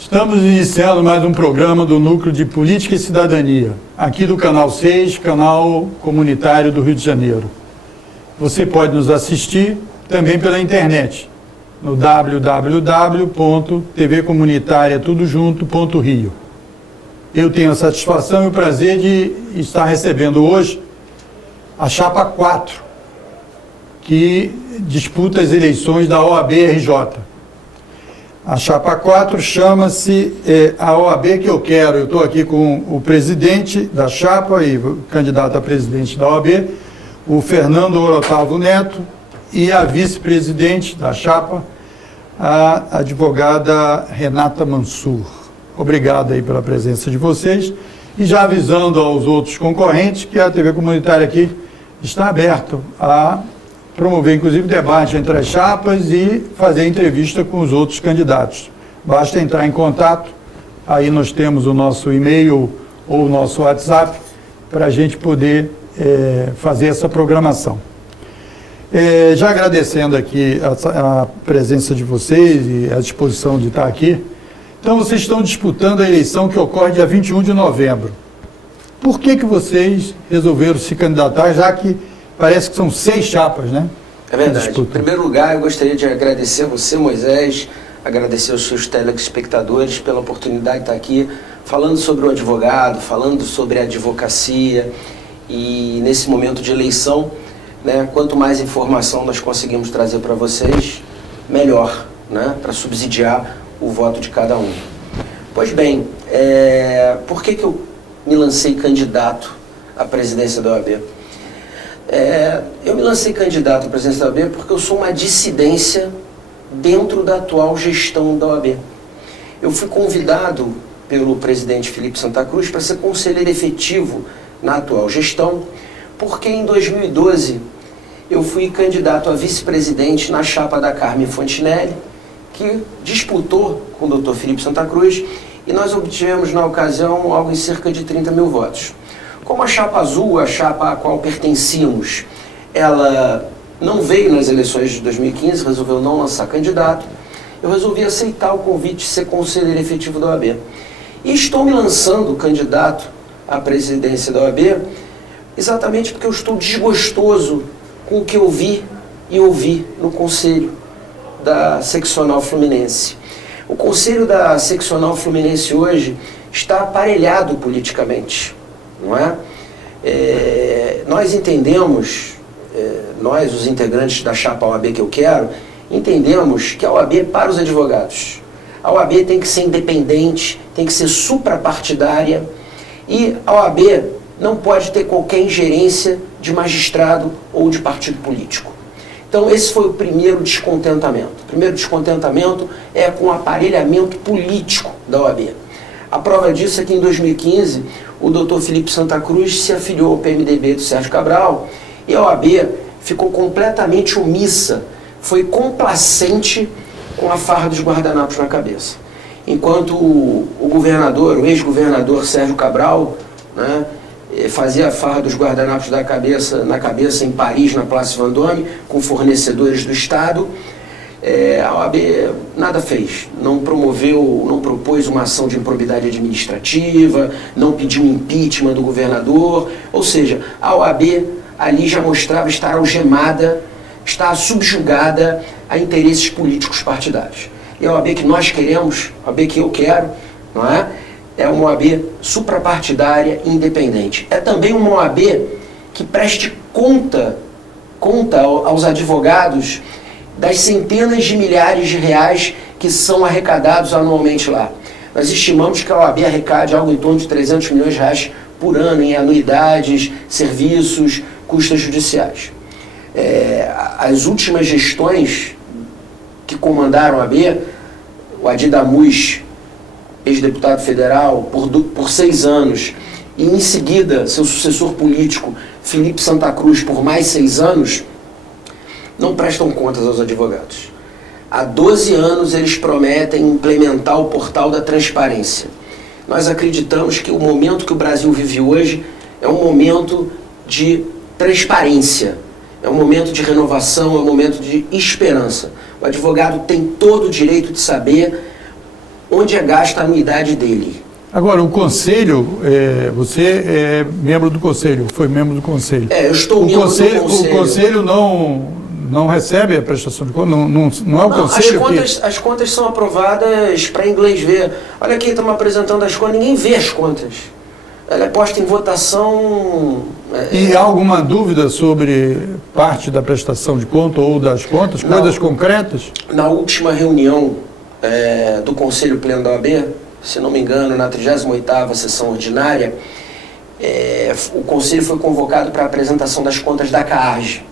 Estamos iniciando mais um programa do Núcleo de Política e Cidadania, aqui do Canal 6, canal comunitário do Rio de Janeiro. Você pode nos assistir também pela internet, no www.tvcomunitariatudojunto.rio. Eu tenho a satisfação e o prazer de estar recebendo hoje a Chapa 4, que disputa as eleições da OAB-RJ. A Chapa 4 chama-se a OAB que eu quero. Eu estou aqui com o presidente da Chapa e o candidato a presidente da OAB, o Fernando Otávio Neto, e a vice-presidente da Chapa, a advogada Renata Mansur. Obrigado aí pela presença de vocês. E já avisando aos outros concorrentes que a TV comunitária aqui está aberta a promover, inclusive, debate entre as chapas e fazer entrevista com os outros candidatos. Basta entrar em contato, aí nós temos o nosso e-mail ou o nosso WhatsApp para a gente poder fazer essa programação. Já agradecendo aqui a presença de vocês e a disposição de estar aqui. Então, vocês estão disputando a eleição que ocorre dia 21 de novembro. Por que vocês resolveram se candidatar, já que parece que são 6 chapas, né? É verdade. Em primeiro lugar, eu gostaria de agradecer a você, Moisés, agradecer aos seus telespectadores pela oportunidade de estar aqui falando sobre o advogado, falando sobre a advocacia. E nesse momento de eleição, né, quanto mais informação nós conseguimos trazer para vocês, melhor, né, para subsidiar o voto de cada um. Pois bem, por que eu me lancei candidato à presidência da OAB? Eu me lancei candidato à presidência da OAB porque eu sou uma dissidência dentro da atual gestão da OAB. Eu fui convidado pelo presidente Felipe Santa Cruz para ser conselheiro efetivo na atual gestão, porque em 2012 eu fui candidato a vice-presidente na chapa da Carmen Fontinelli, que disputou com o Dr. Felipe Santa Cruz, e nós obtivemos na ocasião algo em cerca de 30 mil votos. Como a chapa azul, a chapa a qual pertencíamos, ela não veio nas eleições de 2015, resolveu não lançar candidato, eu resolvi aceitar o convite de ser conselheiro efetivo da OAB. E estou me lançando candidato à presidência da OAB exatamente porque eu estou desgostoso com o que eu vi e ouvi no Conselho da Seccional Fluminense. O Conselho da Seccional Fluminense hoje está aparelhado politicamente, não é? Nós entendemos, nós, os integrantes da chapa OAB que eu quero, entendemos que a OAB é para os advogados. A OAB tem que ser independente, tem que ser suprapartidária, e a OAB não pode ter qualquer ingerência de magistrado ou de partido político. Então esse foi o primeiro descontentamento. O primeiro descontentamento é com o aparelhamento político da OAB. A prova disso é que em 2015 o Dr. Felipe Santa Cruz se afiliou ao PMDB do Sérgio Cabral e a OAB ficou completamente omissa, foi complacente com a farra dos guardanapos na cabeça. Enquanto o governador, o ex-governador Sérgio Cabral, né, fazia a farra dos guardanapos na cabeça em Paris, na Place Vendôme, com fornecedores do Estado, a OAB nada fez, não promoveu, não propôs uma ação de improbidade administrativa, não pediu impeachment do governador, ou seja, a OAB ali já mostrava estar algemada, estar subjugada a interesses políticos partidários. E a OAB que nós queremos, a OAB que eu quero, não é? É uma OAB suprapartidária e independente. É também uma OAB que preste conta aos advogados das centenas de milhares de reais que são arrecadados anualmente lá. Nós estimamos que a OAB arrecade algo em torno de 300 milhões de reais por ano em anuidades, serviços, custas judiciais. As últimas gestões que comandaram a OAB, o Adi Damus, ex-deputado federal, por 6 anos, e em seguida seu sucessor político, Felipe Santa Cruz, por mais 6 anos, não prestam contas aos advogados. Há 12 anos eles prometem implementar o portal da transparência. Nós acreditamos que o momento que o Brasil vive hoje é um momento de transparência, é um momento de renovação, é um momento de esperança. O advogado tem todo o direito de saber onde é gasta a anuidade dele. Agora, o Conselho, você é membro do Conselho, foi membro do Conselho. Eu estou membro do Conselho. O Conselho não recebe a prestação de contas? Não é o Conselho as contas são aprovadas para inglês ver. Olha aqui, estamos apresentando as contas, ninguém vê as contas. Ela é posta em votação... E há alguma dúvida sobre parte da prestação de conta ou das contas, coisas concretas? Na última reunião do Conselho Pleno da OAB, se não me engano, na 38ª sessão ordinária, o Conselho foi convocado para a apresentação das contas da CAARG,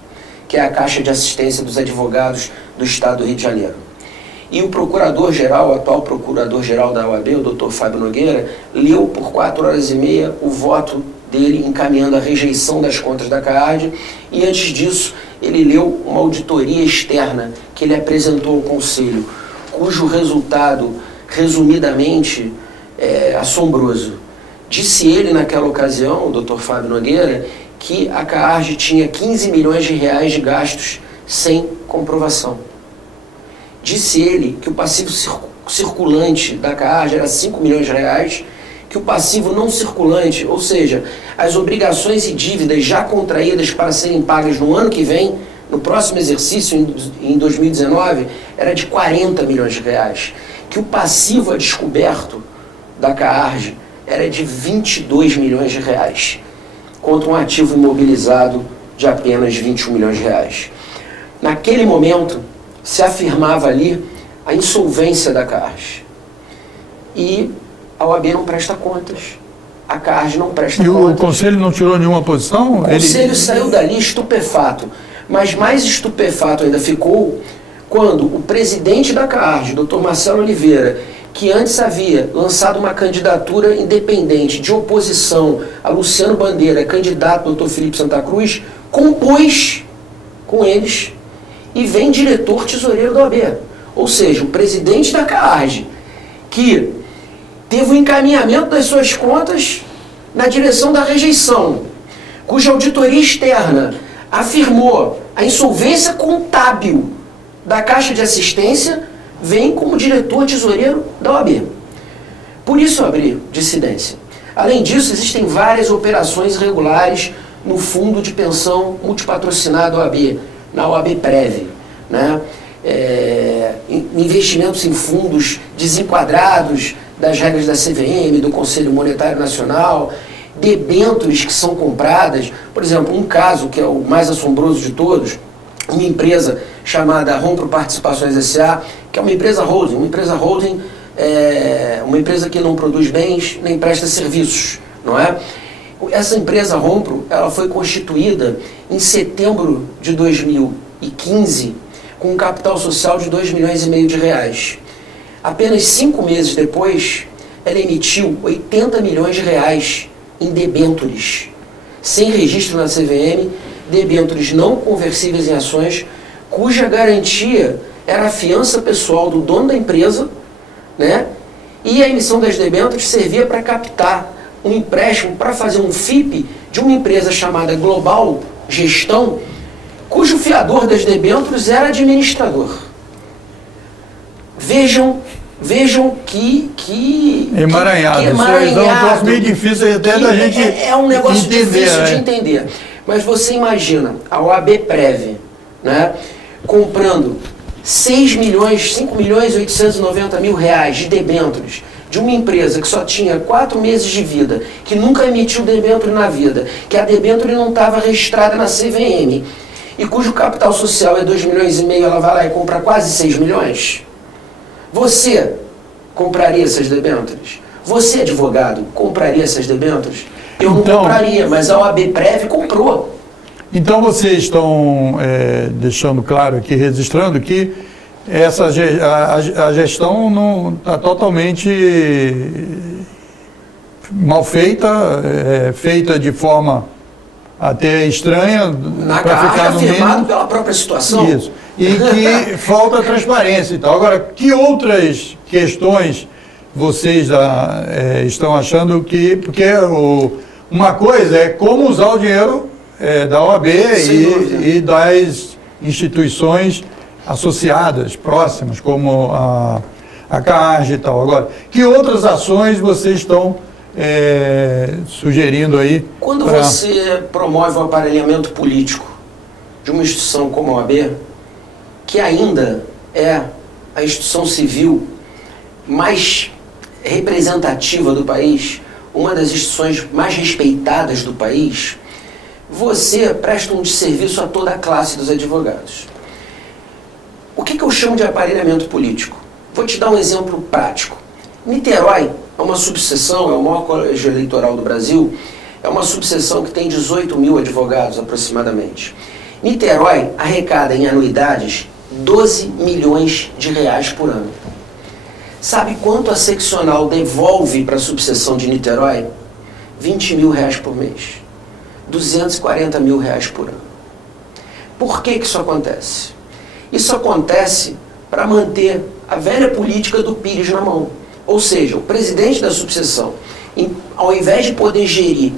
que é a Caixa de Assistência dos Advogados do Estado do Rio de Janeiro. E o procurador-geral, o atual procurador-geral da OAB, o Dr. Fábio Nogueira, leu por 4h30 o voto dele encaminhando a rejeição das contas da CAARG, e antes disso ele leu uma auditoria externa que ele apresentou ao Conselho, cujo resultado, resumidamente, é assombroso. Disse ele naquela ocasião, o Dr. Fábio Nogueira, que a CAARG tinha 15 milhões de reais de gastos sem comprovação. Disse ele que o passivo circulante da CAARG era 5 milhões de reais, que o passivo não circulante, ou seja, as obrigações e dívidas já contraídas para serem pagas no ano que vem, no próximo exercício, em 2019, era de 40 milhões de reais. Que o passivo a descoberto da CAARG era de 22 milhões de reais, contra um ativo imobilizado de apenas 21 milhões de reais. Naquele momento, se afirmava ali a insolvência da CAARG. E a OAB não presta contas. A CAARG não presta contas. E o Conselho não tirou nenhuma posição? O Conselho saiu dali estupefato. Mas mais estupefato ainda ficou quando o presidente da CAARG, Dr. Marcelo Oliveira, que antes havia lançado uma candidatura independente de oposição a Luciano Bandeira, candidato Dr. Felipe Santa Cruz, compôs com eles e vem diretor tesoureiro da OAB. Ou seja, o presidente da CAARG, que teve o encaminhamento das suas contas na direção da rejeição, cuja auditoria externa afirmou a insolvência contábil da Caixa de Assistência, vem como diretor tesoureiro da OAB. Por isso eu abri dissidência. Além disso, existem várias operações irregulares no Fundo de Pensão Multipatrocinado OAB, na OAB Prev, né? Investimentos em fundos desenquadrados das regras da CVM, do Conselho Monetário Nacional, debêntures que são compradas. Por exemplo, um caso que é o mais assombroso de todos, uma empresa chamada Rompro Participações S.A., que é uma empresa holding. Uma empresa que não produz bens nem presta serviços, não é? Essa empresa Rompro, ela foi constituída em setembro de 2015 com um capital social de 2,5 milhões de reais. Apenas 5 meses depois, ela emitiu 80 milhões de reais em debêntures, sem registro na CVM, debêntures não conversíveis em ações, cuja garantia era a fiança pessoal do dono da empresa, né? E a emissão das debêntures servia para captar um empréstimo para fazer um FIP de uma empresa chamada Global Gestão, cujo fiador das debêntures era administrador. Vejam que emaranhado. Que emaranhado. É um troço meio difícil até da gente é um negócio entender, difícil de entender. Mas você imagina a OAB Prev, né, comprando 5 milhões e 890 mil reais de debêntures de uma empresa que só tinha 4 meses de vida, que nunca emitiu debênture na vida, que a debênture não estava registrada na CVM, e cujo capital social é 2,5 milhões, ela vai lá e compra quase 6 milhões. Você compraria essas debêntures? Você, advogado, compraria essas debêntures? Eu não compraria, mas a OAB Prev comprou. Então vocês estão deixando claro aqui, registrando que a gestão não está totalmente mal feita, feita de forma até estranha, para ficar no mínimo, pela própria situação. Isso. E que falta transparência e tal. Agora, que outras questões vocês estão achando que... Porque uma coisa é como usar o dinheiro da OAB e das instituições associadas, próximas, como a CARG e tal. Agora, que outras ações vocês estão sugerindo aí? Quando você promove o aparelhamento político de uma instituição como a OAB, que ainda é a instituição civil mais representativa do país, uma das instituições mais respeitadas do país, você presta um desserviço a toda a classe dos advogados. O que eu chamo de aparelhamento político? Vou te dar um exemplo prático. Niterói é uma subseção, é o maior colégio eleitoral do Brasil, é uma subseção que tem 18 mil advogados aproximadamente. Niterói arrecada em anuidades 12 milhões de reais por ano. Sabe quanto a seccional devolve para a subseção de Niterói? 20 mil reais por mês. 240 mil reais por ano. Por que isso acontece? Isso acontece para manter a velha política do Pires na mão. Ou seja, o presidente da subseção, ao invés de poder gerir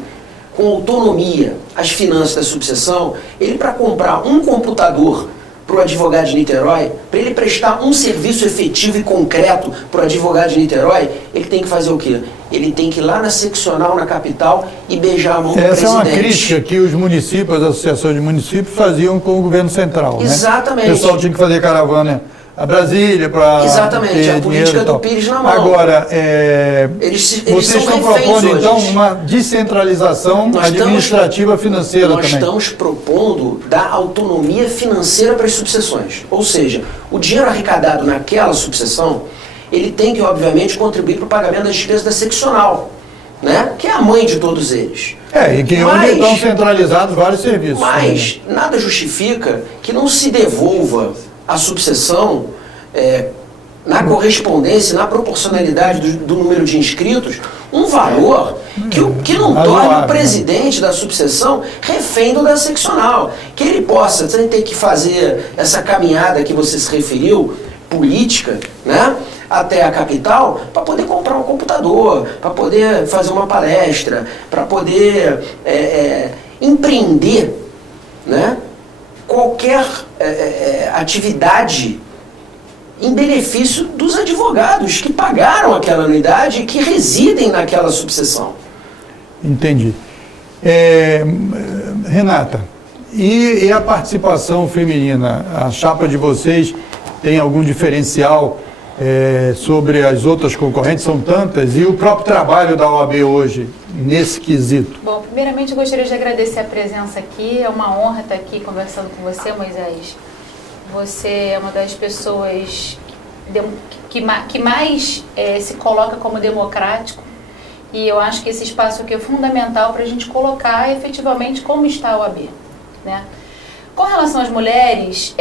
com autonomia as finanças da subseção, ele, para comprar um computador para o advogado de Niterói, para ele prestar um serviço efetivo e concreto para o advogado de Niterói, ele tem que fazer o quê? Ele tem que ir lá na seccional, na capital, e beijar a mão do presidente. Essa é uma crítica que os municípios, as associações de municípios faziam com o governo central. Exatamente. Né? O pessoal tinha que fazer caravana a Brasília para... Exatamente, a política do Pires na mão. Agora, vocês estão propondo, então, uma descentralização administrativa financeira também. Nós estamos propondo dar autonomia financeira para as subseções. Ou seja, o dinheiro arrecadado naquela subseção, ele tem que, obviamente, contribuir para o pagamento das despesas da seccional, né? Que é a mãe de todos eles. E que onde estão centralizados vários serviços. Mas nada justifica que não se devolva a subseção, na correspondência, na proporcionalidade do número de inscritos, um valor que não torne o presidente da subseção refém da seccional. Que ele possa, sem ter que fazer essa caminhada que você se referiu, política, né, até a capital, para poder comprar um computador, para poder fazer uma palestra, para poder empreender, né, qualquer atividade em benefício dos advogados que pagaram aquela anuidade e que residem naquela subseção. Entendi. Renata, e a participação feminina? A chapa de vocês tem algum diferencial sobre as outras concorrentes? São tantas. E o próprio trabalho da OAB hoje, nesse quesito? Bom, primeiramente eu gostaria de agradecer a presença aqui. É uma honra estar aqui conversando com você, Moisés. Você é uma das pessoas que mais se coloca como democrático, e eu acho que esse espaço aqui é fundamental para a gente colocar efetivamente como está a OAB, né? Com relação às mulheres,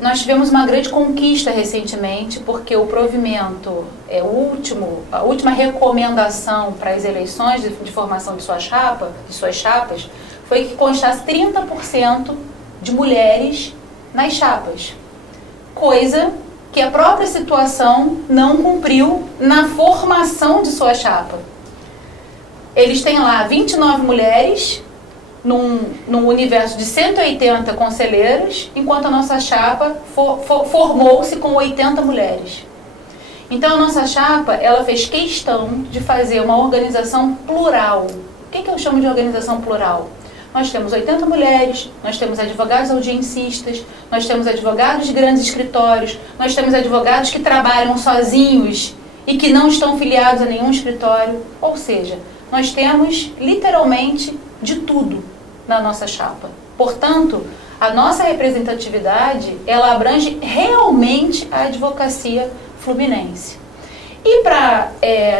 nós tivemos uma grande conquista recentemente, porque o provimento, a última recomendação para as eleições de formação de suas chapas, foi que constasse 30% de mulheres nas chapas, coisa que a própria situação não cumpriu na formação de sua chapa. Eles têm lá 29 mulheres num universo de 180 conselheiros, enquanto a nossa chapa formou-se com 80 mulheres. Então a nossa chapa, ela fez questão de fazer uma organização plural. O que eu chamo de organização plural? Nós temos 80 mulheres, nós temos advogados audiencistas, nós temos advogados de grandes escritórios, nós temos advogados que trabalham sozinhos e que não estão filiados a nenhum escritório. Ou seja, nós temos literalmente de tudo na nossa chapa. Portanto, a nossa representatividade, ela abrange realmente a advocacia fluminense. E para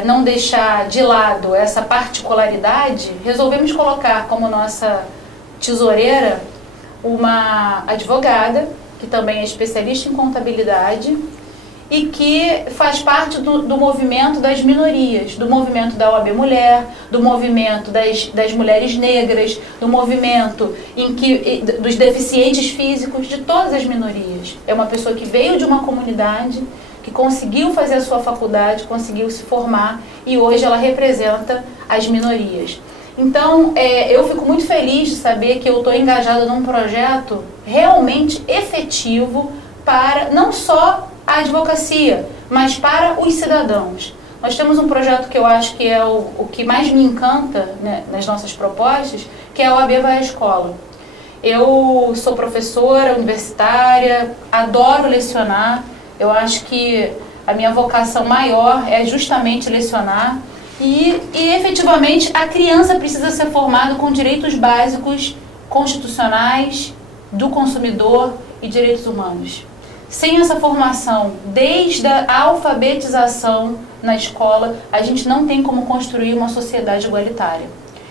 não deixar de lado essa particularidade, resolvemos colocar como nossa tesoureira uma advogada, que também é especialista em contabilidade e que faz parte do movimento das minorias, do movimento da OAB Mulher, do movimento das mulheres negras, do movimento dos deficientes físicos, de todas as minorias. É uma pessoa que veio de uma comunidade, que conseguiu fazer a sua faculdade, conseguiu se formar e hoje ela representa as minorias. Então, eu fico muito feliz de saber que eu estou engajada num projeto realmente efetivo para não só a advocacia, mas para os cidadãos. Nós temos um projeto que eu acho que é o que mais me encanta, né, nas nossas propostas, que é a OAB Vai à Escola. Eu sou professora universitária, adoro lecionar, eu acho que a minha vocação maior é justamente lecionar e efetivamente a criança precisa ser formada com direitos básicos constitucionais, do consumidor e direitos humanos. Sem essa formação, desde a alfabetização na escola, a gente não tem como construir uma sociedade igualitária.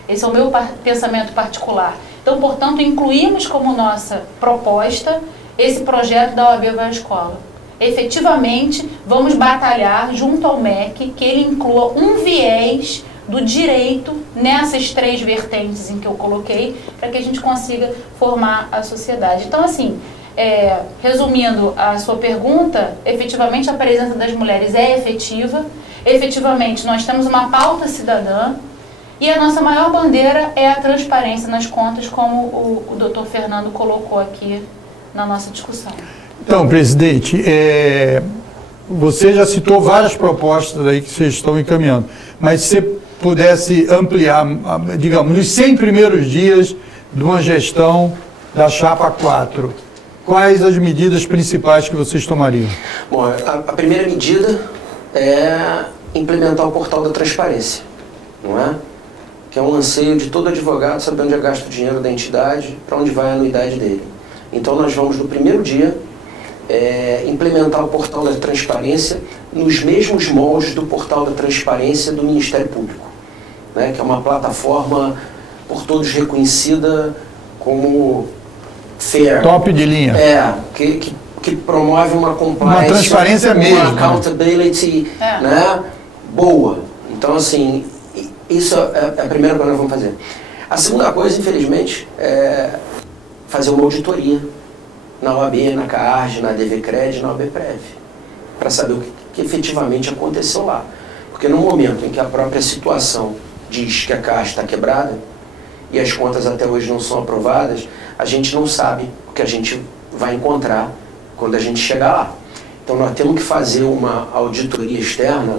Esse é o meu pensamento particular. Então, portanto, incluímos como nossa proposta esse projeto da OAB Vai à Escola. Efetivamente, vamos batalhar junto ao MEC que ele inclua um viés do direito nessas 3 vertentes em que eu coloquei, para que a gente consiga formar a sociedade. Então, assim, resumindo a sua pergunta, efetivamente a presença das mulheres é efetiva, efetivamente nós temos uma pauta cidadã e a nossa maior bandeira é a transparência nas contas, como o doutor Fernando colocou aqui na nossa discussão. Então, presidente, você já citou várias propostas aí que vocês estão encaminhando, mas se você pudesse ampliar, digamos, nos 100 primeiros dias de uma gestão da Chapa 4, quais as medidas principais que vocês tomariam? Bom, a primeira medida é implementar o portal da transparência, não é? Que é um anseio de todo advogado saber onde é gasto o dinheiro da entidade, para onde vai a anuidade dele. Então nós vamos, no primeiro dia, implementar o portal da transparência nos mesmos moldes do portal da transparência do Ministério Público, né? Que é uma plataforma por todos reconhecida como fair. Top de linha. Que promove uma compliance, uma transparência mesmo, uma accountability, né? Boa. Então, assim, isso é a primeira coisa que nós vamos fazer. A segunda coisa, infelizmente, é fazer uma auditoria na OAB, na CARG, na DVCRED, na OABPrev, para saber o que efetivamente aconteceu lá. Porque no momento em que a própria situação diz que a CARG está quebrada e as contas até hoje não são aprovadas, a gente não sabe o que a gente vai encontrar quando a gente chegar lá. Então nós temos que fazer uma auditoria externa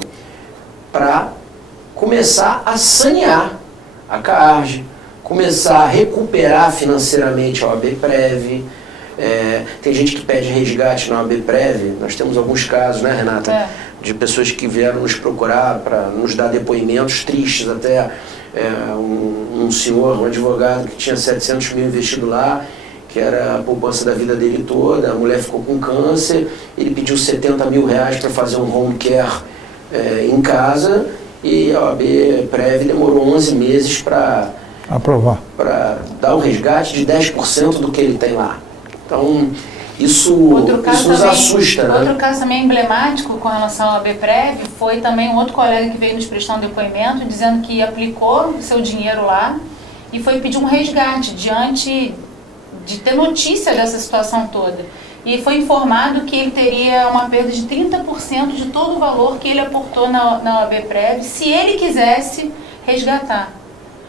para começar a sanear a CARG, começar a recuperar financeiramente a OABPrev. Tem gente que pede resgate na OABPrev. Nós temos alguns casos, né, Renata? De pessoas que vieram nos procurar para nos dar depoimentos tristes até. Um senhor, um advogado que tinha 700 mil investido lá, que era a poupança da vida dele toda, a mulher ficou com câncer, ele pediu 70 mil reais para fazer um home care em casa e a OABPrev demorou 11 meses para aprovar, para dar um resgate de 10% do que ele tem lá. Então, isso nos assusta, né? Outro caso também emblemático com relação à OABPrev foi também um outro colega que veio nos prestar um depoimento dizendo que aplicou o seu dinheiro lá e foi pedir um resgate diante de ter notícia dessa situação toda. E foi informado que ele teria uma perda de 30% de todo o valor que ele aportou na OABPrev se ele quisesse resgatar.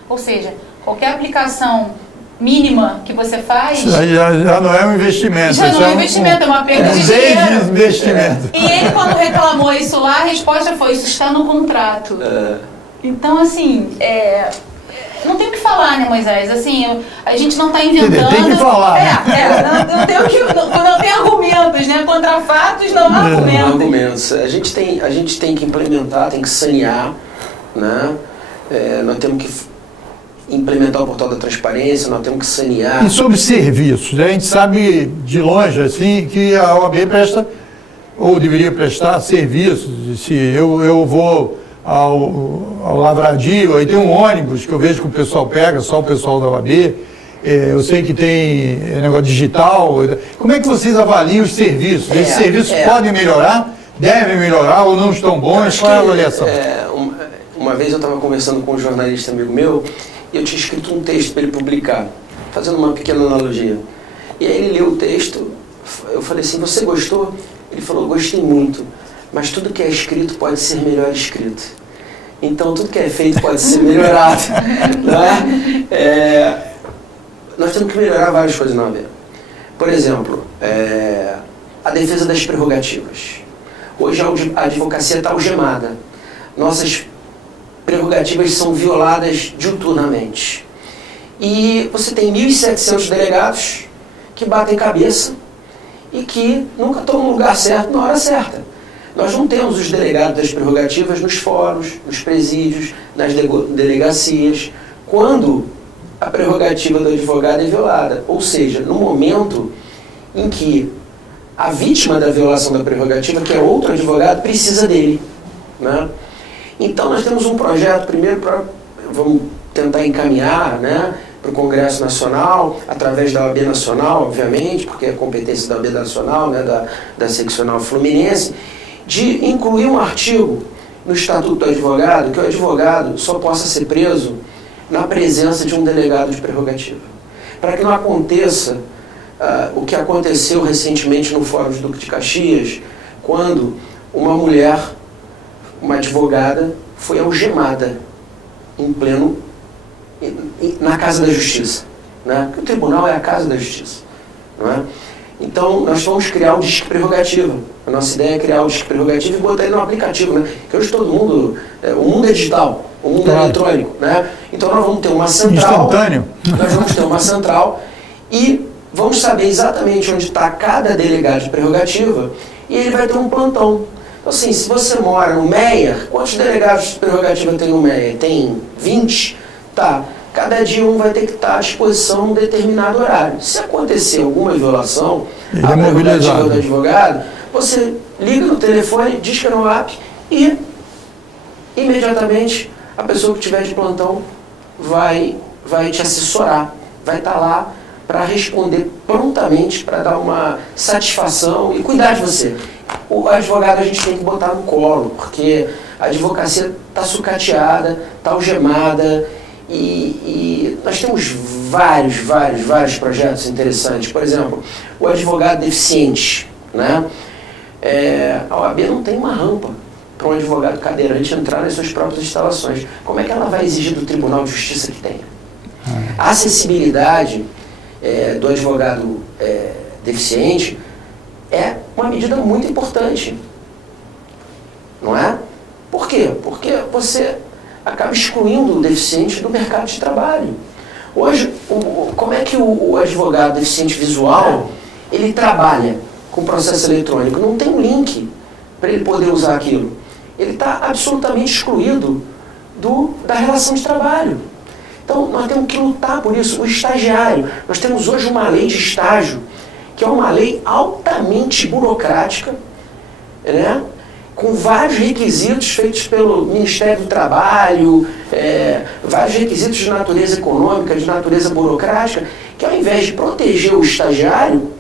Ou seja, qualquer aplicação mínima que você faz... Já não é um investimento. Já não é um investimento, é uma perda de dinheiro. Investimento. E ele, quando reclamou isso lá, a resposta foi, isso está no contrato. Então, assim, não tem o que falar, né, Moisés? Assim, a gente não está inventando... Tem que falar. Não tem argumentos, né? Contra fatos não há argumentos. Não há argumentos. A gente tem que implementar, tem que sanear, né? Nós temos que implementar o portal da transparência, nós temos que sanear. E sobre serviços, a gente sabe de longe assim que a OAB presta, ou deveria prestar serviços. Se eu vou ao Lavradio, aí tem um ônibus que eu vejo que o pessoal pega, só o pessoal da OAB, eu sei que tem negócio digital. Como é que vocês avaliam os serviços? Esses serviços podem melhorar, devem melhorar ou não estão bons? Qual é a avaliação? Uma vez eu estava conversando com um jornalista amigo meu, e eu tinha escrito um texto para ele publicar, fazendo uma pequena analogia. E aí ele leu o texto, eu falei assim, você gostou? Ele falou, gostei muito, mas tudo que é escrito pode ser melhor escrito. Então tudo que é feito pode ser melhorado. Né? Nós temos que melhorar várias coisas na OAB. Por exemplo, a defesa das prerrogativas. Hoje a advocacia está algemada. Nossas prerrogativas são violadas diuturnamente. E você tem 1.700 delegados que batem cabeça e que nunca estão no lugar certo na hora certa. Nós não temos os delegados das prerrogativas nos fóruns, nos presídios, nas delegacias, quando a prerrogativa do advogado é violada. Ou seja, no momento em que a vítima da violação da prerrogativa, que é outro advogado, precisa dele, né? Então nós temos um projeto, primeiro, vamos tentar encaminhar, né, para o Congresso Nacional, através da OAB Nacional, obviamente, porque é competência da OAB Nacional, né, da seccional fluminense, de incluir um artigo no Estatuto do Advogado, que o advogado só possa ser preso na presença de um delegado de prerrogativa. Para que não aconteça o que aconteceu recentemente no Fórum de Duque de Caxias, quando uma mulher, uma advogada, foi algemada em pleno, na Casa da Justiça, né? Porque o tribunal é a Casa da Justiça, não é? Então, nós vamos criar o Disque Prerrogativa. A nossa ideia é criar o Disque Prerrogativa e botar ele no aplicativo, né? Porque hoje todo mundo, o mundo é digital, o mundo é eletrônico, né? Então nós vamos ter uma central. Instantâneo. Nós vamos ter uma central e vamos saber exatamente onde está cada delegado de prerrogativa e ele vai ter um plantão. Então, assim, se você mora no Meier, quantos delegados de prerrogativa tem no Meier? Tem 20? Tá. Cada dia um vai ter que estar à disposição em um determinado horário. Se acontecer alguma violação à prerrogativa do advogado, você liga no telefone, disca no app e imediatamente a pessoa que estiver de plantão vai te assessorar, vai estar lá para responder prontamente, para dar uma satisfação e cuidar de você. O advogado a gente tem que botar no colo, porque a advocacia está sucateada, está algemada, e nós temos vários projetos interessantes. Por exemplo, o advogado deficiente, né? A OAB não tem uma rampa para um advogado cadeirante entrar nas suas próprias instalações. Como é que ela vai exigir do Tribunal de Justiça que tenha? A acessibilidade do advogado deficiente é uma medida muito importante, não é? Por quê? Porque você acaba excluindo o deficiente do mercado de trabalho. Hoje, como é que o advogado deficiente visual, ele trabalha com processo eletrônico? Não tem um link para ele poder usar aquilo. Ele está absolutamente excluído da relação de trabalho. Então, nós temos que lutar por isso. O estagiário, nós temos hoje uma lei de estágio, que é uma lei altamente burocrática, né? Com vários requisitos feitos pelo Ministério do Trabalho, vários requisitos de natureza econômica, de natureza burocrática, que ao invés de proteger o estagiário,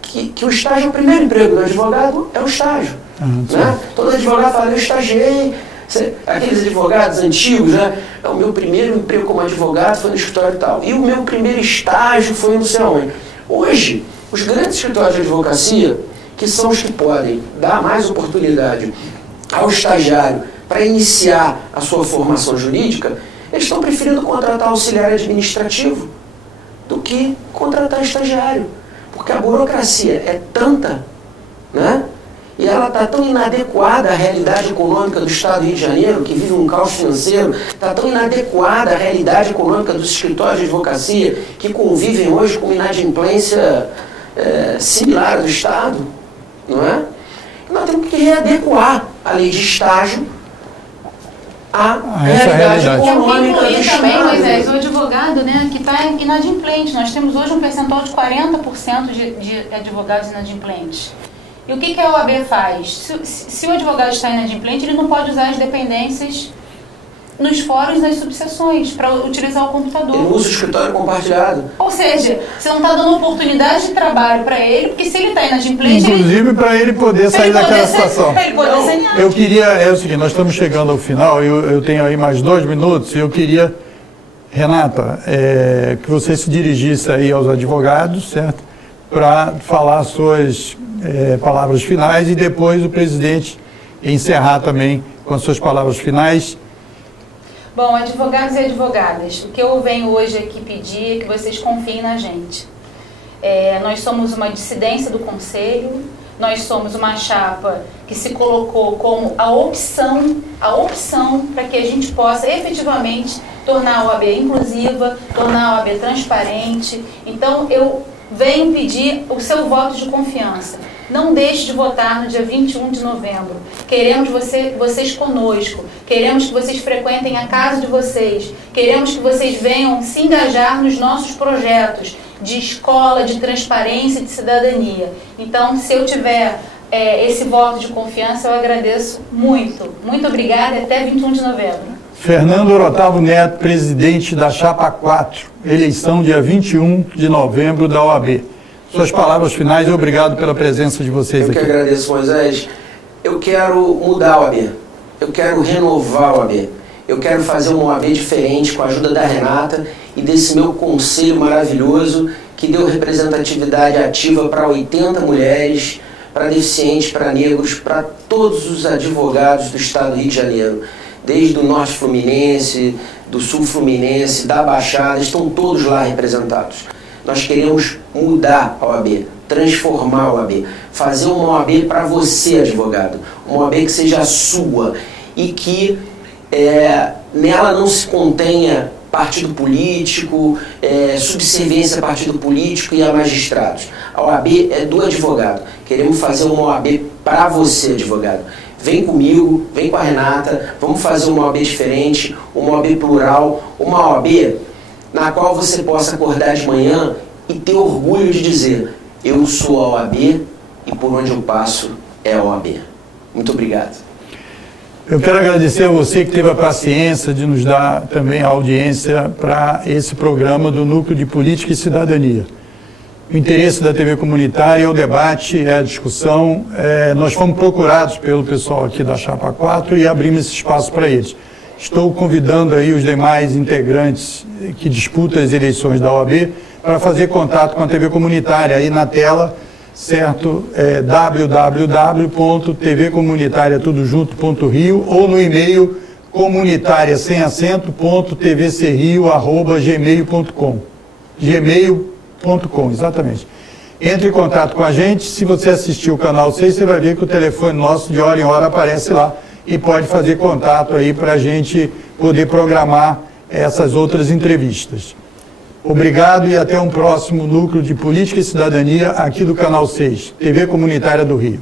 que o estágio, o primeiro emprego do advogado é o estágio. Né? Todo advogado fala, eu estagiei, aqueles advogados antigos, né? O meu primeiro emprego como advogado foi no escritório e tal, e o meu primeiro estágio foi não sei aonde. Hoje, os grandes escritórios de advocacia, que são os que podem dar mais oportunidade ao estagiário para iniciar a sua formação jurídica, eles estão preferindo contratar auxiliar administrativo do que contratar estagiário. Porque a burocracia é tanta, né? E ela está tão inadequada à realidade econômica do Estado do Rio de Janeiro, que vive um caos financeiro, está tão inadequada à realidade econômica dos escritórios de advocacia, que convivem hoje com uma inadimplência similar do Estado, não é? Nós temos que readequar a lei de estágio à realidade econômica do Estado. Também, Moisés, o advogado, né, que está inadimplente. Nós temos hoje um percentual de 40% de advogados inadimplentes. E o que a OAB faz? Se o advogado está inadimplente, ele não pode usar as dependências nos fóruns das subseções para utilizar o computador. Ele usa o escritório compartilhado. Ou seja, você não está dando oportunidade de trabalho para ele, porque se ele está inadimplente... Inclusive para ele poder sair daquela situação. Para ele poder sair. Eu queria, é o seguinte, nós estamos chegando ao final, eu tenho aí mais 2 minutos, e eu queria, Renata, que você se dirigisse aí aos advogados, certo? Para falar suas palavras finais e depois o presidente encerrar também com as suas palavras finais. Bom, advogados e advogadas, o que eu venho hoje aqui pedir é que vocês confiem na gente. Nós somos uma dissidência do Conselho, nós somos uma chapa que se colocou como a opção para que a gente possa efetivamente tornar a OAB inclusiva, tornar a OAB transparente. Então, eu venho pedir o seu voto de confiança. Não deixe de votar no dia 21 de novembro. Queremos vocês conosco. Queremos que vocês frequentem a casa de vocês. Queremos que vocês venham se engajar nos nossos projetos de escola, de transparência e de cidadania. Então, se eu tiver esse voto de confiança, eu agradeço muito. Muito obrigada e até 21 de novembro. Fernando Orotavo Neto, presidente da Chapa 4, eleição dia 21 de novembro da OAB. Suas palavras finais e obrigado pela presença de vocês aqui. Eu que agradeço, Moisés. Eu quero mudar a OAB, eu quero renovar a OAB, eu quero fazer uma OAB diferente com a ajuda da Renata e desse meu conselho maravilhoso que deu representatividade ativa para 80 mulheres, para deficientes, para negros, para todos os advogados do estado do Rio de Janeiro. Desde o Norte Fluminense, do Sul Fluminense, da Baixada, estão todos lá representados. Nós queremos mudar a OAB, transformar a OAB, fazer uma OAB para você, advogado, uma OAB que seja sua e que nela não se contenha partido político, subserviência a partido político e a magistrados. A OAB é do advogado. Queremos fazer uma OAB para você, advogado. Vem comigo, vem com a Renata, vamos fazer uma OAB diferente, uma OAB plural, uma OAB na qual você possa acordar de manhã e ter orgulho de dizer: eu sou a OAB e por onde eu passo é a OAB. Muito obrigado. Eu quero agradecer a você que teve a paciência de nos dar também a audiência para esse programa do Núcleo de Política e Cidadania. O interesse da TV comunitária é o debate, é a discussão. Nós fomos procurados pelo pessoal aqui da Chapa 4 e abrimos esse espaço para eles. Estou convidando aí os demais integrantes que disputam as eleições da OAB para fazer contato com a TV comunitária. Aí na tela, certo? www.tvcomunitariatudojunto.rio ou no e-mail comunitária sem acento .tvcrio@gmail.com. gmail.com, exatamente. Entre em contato com a gente. Se você assistir o canal 6, você vai ver que o telefone nosso de hora em hora aparece lá e pode fazer contato aí para a gente poder programar essas outras entrevistas. Obrigado e até um próximo Núcleo de Política e Cidadania aqui do Canal 6, TV Comunitária do Rio.